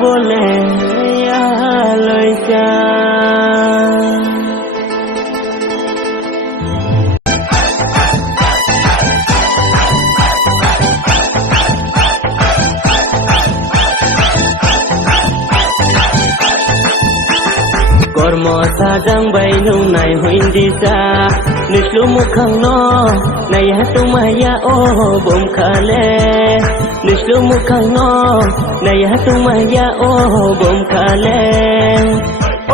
boleh ya loica Kormo sajang bay nung nai hindi sa Nislu mukhang no Nai hatung maya oh bom khale Nislu mukhang no Nai hatung maya oh bom khale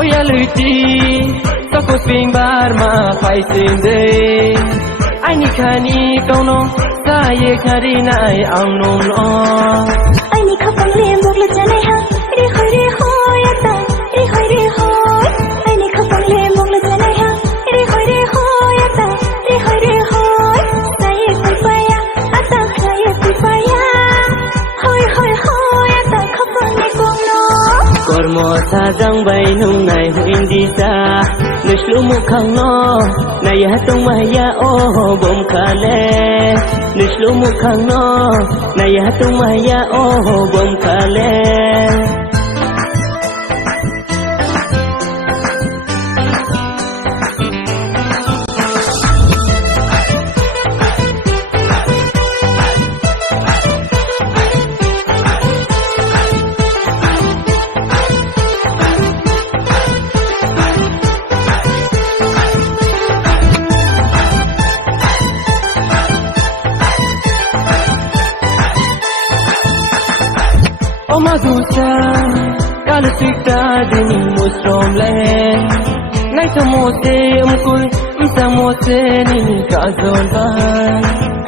Oya luti Takut ping bar ma phai sin de Ai ni khani kau no Sa ye khari nai ang nung no Ai ni khapang le mok la chanai ha Re hoi ya ta Re hoi Ai ni khapang le mok la chanai ha Re hoi ya ta Re hoi Sa ye pai pa ya Ata kha ye pai pa ya Hoi ya ta khapang le kong no Kormo sajang bay nung nai hindi sa Nislu mukhang no Nai hatung maya oh bom khale Nislu mukhang no Nai hatung maya oh bom khale Oma ducha kal sikta dini musrom le nai samose umkul samose ni ka zon ba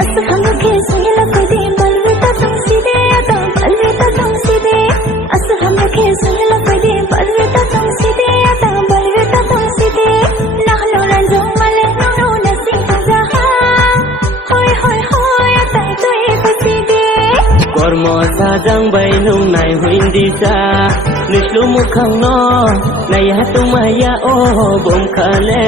Asa kham ke sunge la koi de balvita tum side ata balvita tum side Asa kham ke sunge la koi de balvita tum side ata balvita tum side Nahlo lan jong male no na sing ja ha Hoi ata toi paside Kormo sajang bay nung nai hindi sa Nislu mukhang no Nai hatung maya oh bom khale